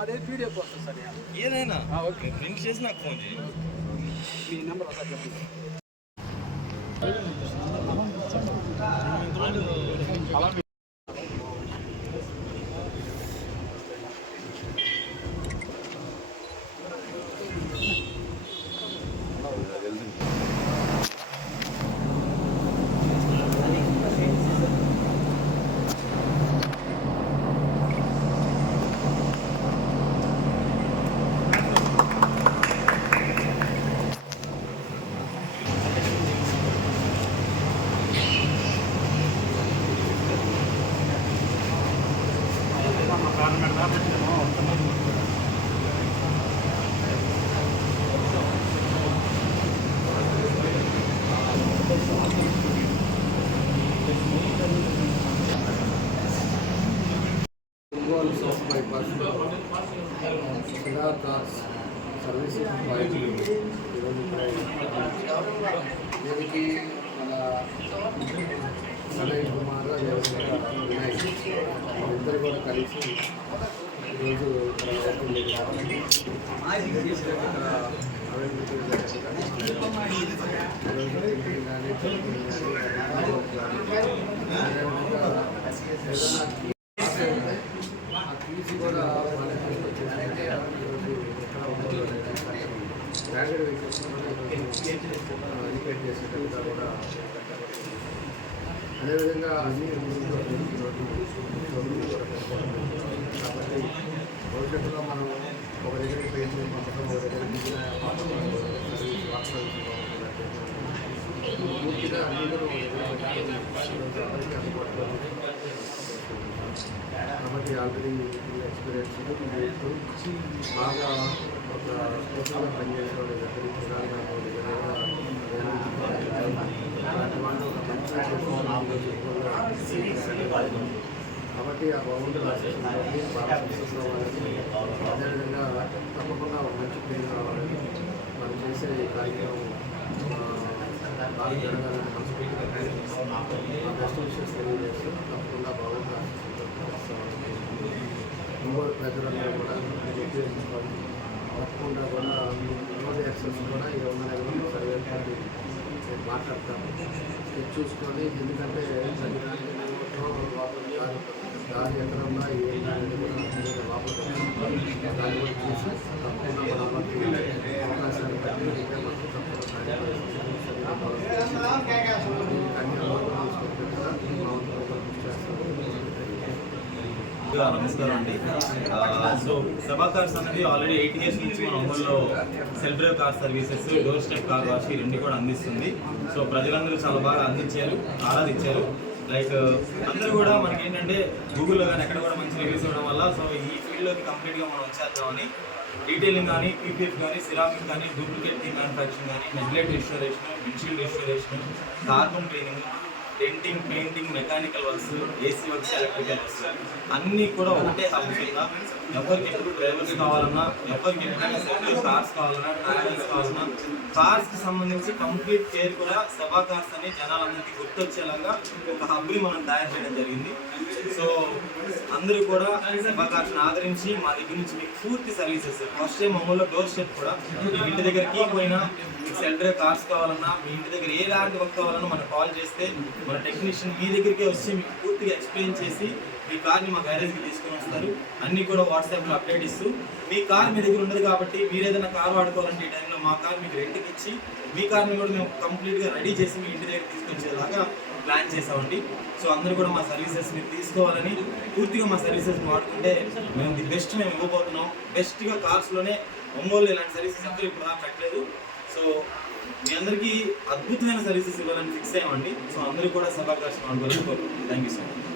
మాదే పీడిఎఫ్ వస్తుంది సార్. ఏదైనా ఓకే, ప్రింట్ చేసి నాకు ఫోన్ చేయండి. మీ నెంబర్ ఒకసారి చెప్పండి. అలా సౌత్ బైపాస్ సిరా కార్స్ సర్వీసెస్ ఈరోజు దీనికి మన సనయ్ కుమార్ వినాయక్ ఇద్దరు కూడా కలిసి ఈరోజు ఫీజు కూడా బ్రాండెడ్ వెహికల్స్ ఇండికేట్ చేసేటట్టుగా కూడా అదేవిధంగా అన్ని కాబట్టి భవిష్యత్తులో మనం ఒక దగ్గర పెయింట్ పంపడం, ఒక దగ్గర పూర్తిగా అందరూ అందరికీ అందుబాటులో కాబట్టి ఆల్రెడీ ఎక్స్పీరియన్స్ బాగా ఒక స్పోర్ట్స్గా పనిచేసే వాళ్ళు కాబట్టి ఆ బాగుంటుంది బాగా సక్సెస్ అవ్వాలని, అదేవిధంగా తప్పకుండా ఒక మంచి పేరు రావాలని మనం చేసే ఈ కార్యక్రమం బాగా జరగాలని మనస్ఫూర్తిగా బెస్ట్ విషయస్ తెలియజేస్తూ తప్పకుండా బాగుంటుంది. ఇంకోటి ప్రజలందరూ కూడా ఉపయోగించుకోవాలి. తప్పకుండా కూడా ఇంకోటి ఎక్సెస్ కూడా 20 సర్వే పార్టీ మాట్లాడతాము, చూసుకొని. ఎందుకంటే దాని ఎక్కడన్నా ఏ దాన్ని కూడా లోపల దాన్ని కూడా చూసి తప్పకుండా మన అవకాశాన్ని బట్టి మనకు తప్పకుండా నమస్కారం అండి. సో సభా కార్స్ అనేది ఆల్రెడీ 8 years నుంచి మన ఒంగోలులో self drive car services, door step car wash ఈ రెండు కూడా అందిస్తుంది. సో ప్రజలందరూ చాలా బాగా అందించారు, ఆరాధించారు. లైక్ అందరూ కూడా మనకి ఏంటంటే గూగుల్లో కానీ ఎక్కడ కూడా మంచి రివ్యూస్ ఇవ్వడం వల్ల సో ఈ ఫీల్డ్లోకి కంప్లీట్గా మనం వచ్చేద్దామని డీటెయిలింగ్ కానీ, పీపీఎఫ్ కానీ, సిరామిక్ కానీ, డూప్లికేట్ మ్యానుఫ్యాక్చరింగ్ కానీ, headlight restoration, windshield restoration, carbon cleaning, denting, painting, mechanical works, AC works, electrical works అన్నీ కూడా ఒకటే హబ్ కింద ఎవరికి ఎప్పుడు డ్రైవర్స్ కావాలన్నా, ఎవరికి ఎప్పుడైనా సెక్యూర్ కార్స్ కావాలన్నా, ట్రావెల్స్ కావాలన్నా, కార్స్కి సంబంధించి కంప్లీట్ కేర్ కూడా సభా కార్స్ అని జనాలందరికీ గుర్తొచ్చేలాగా ఒక హబ్ని మనం తయారు చేయడం జరిగింది. సో అందరూ కూడా సభా కార్స్ని ఆదరించి మా దగ్గర నుంచి మీకు పూర్తి సర్వీసెస్, ఫస్ట్ టైం అమూల్లో డోర్ స్టెప్ కూడా మీ ఇంటి దగ్గరికి పోయినా, మీకు సెల్ఫ్ డ్రైవ్ కార్స్ కావాలన్నా, మీ ఇంటి దగ్గర ఎలాంటి వర్క్ కావాలన్నా మనకు కాల్ చేస్తే మన టెక్నీషియన్ మీ దగ్గరికే వచ్చి మీకు పూర్తిగా ఎక్స్ప్లెయిన్ చేసి మీ కార్ని మా గ్యారేజ్కి తీసుకొని వస్తారు. అన్నీ కూడా వాట్సాప్లో అప్డేట్ ఇస్తూ, మీ కార్ మీ దగ్గర ఉండదు కాబట్టి మీరు ఏదైనా కార్ వాడుకోవాలంటే ఈ టైంలో మా కార్ మీకు రెంట్కి ఇచ్చి మీ కార్ని కూడా మేము కంప్లీట్గా రెడీ చేసి మీ ఇంటి దగ్గర తీసుకొచ్చేలాగా ప్లాన్ చేసామండి. సో అందరూ కూడా మా సర్వీసెస్ మీరు తీసుకోవాలని, పూర్తిగా మా సర్వీసెస్ వాడుకుంటే మేము ది బెస్ట్ మేము ఇవ్వబోతున్నాం. బెస్ట్గా కార్స్లోనే ఒంగోలు ఇలాంటి సర్వీసెస్ ఎక్కడ ఇప్పుడు దాకా పెట్టలేదు. సో మీ అందరికీ అద్భుతమైన సర్వీసెస్ ఇవ్వాలని ఫిక్స్ అయ్యామండి. సో అందరూ కూడా సభా కార్స్ వాడుకోవాలి. Thank you so much.